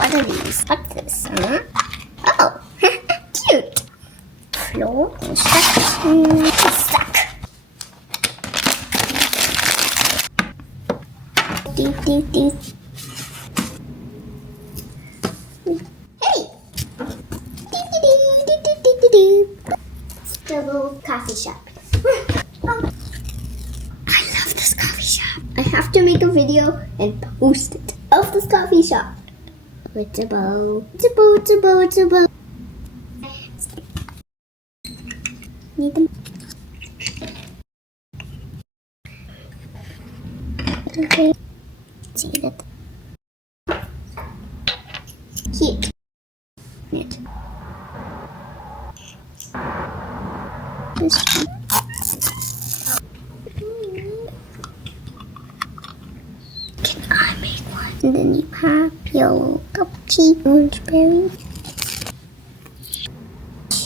What are these? What's this? Oh, cute. Floor instruction. Stuck. Do, do, do. Hey! Double coffee shop. Oh. I love this coffee shop. I have to make a video and post it of this coffee shop. It's a bow. It's a bow. It's a bow. It's a bow. Need them. Okay. See that. Cute. It. This one. Can I make one? And then you have your little cupcake orange berry.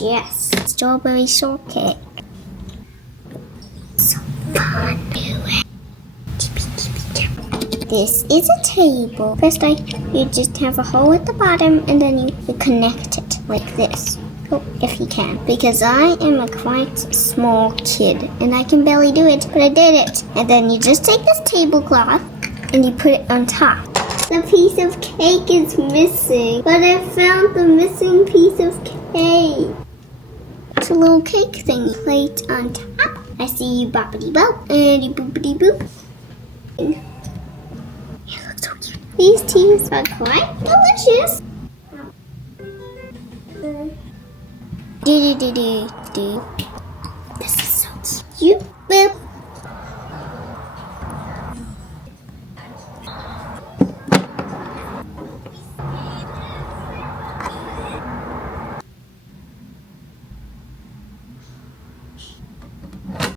Yes, strawberry shortcake. So fun. Do it. This is a table. First, you just have a hole at the bottom, and then you connect it like this. Oh, if you can. Because I am a quite small kid, and I can barely do it, but I did it. And then you just take this tablecloth, and you put it on top. The piece of cake is missing, but I found the missing piece of cake. It's a little cake thing. Plate on top. I see you boppity bop, and you boopity boop. You look so cute. These teas are quite delicious. Do. This is so cute.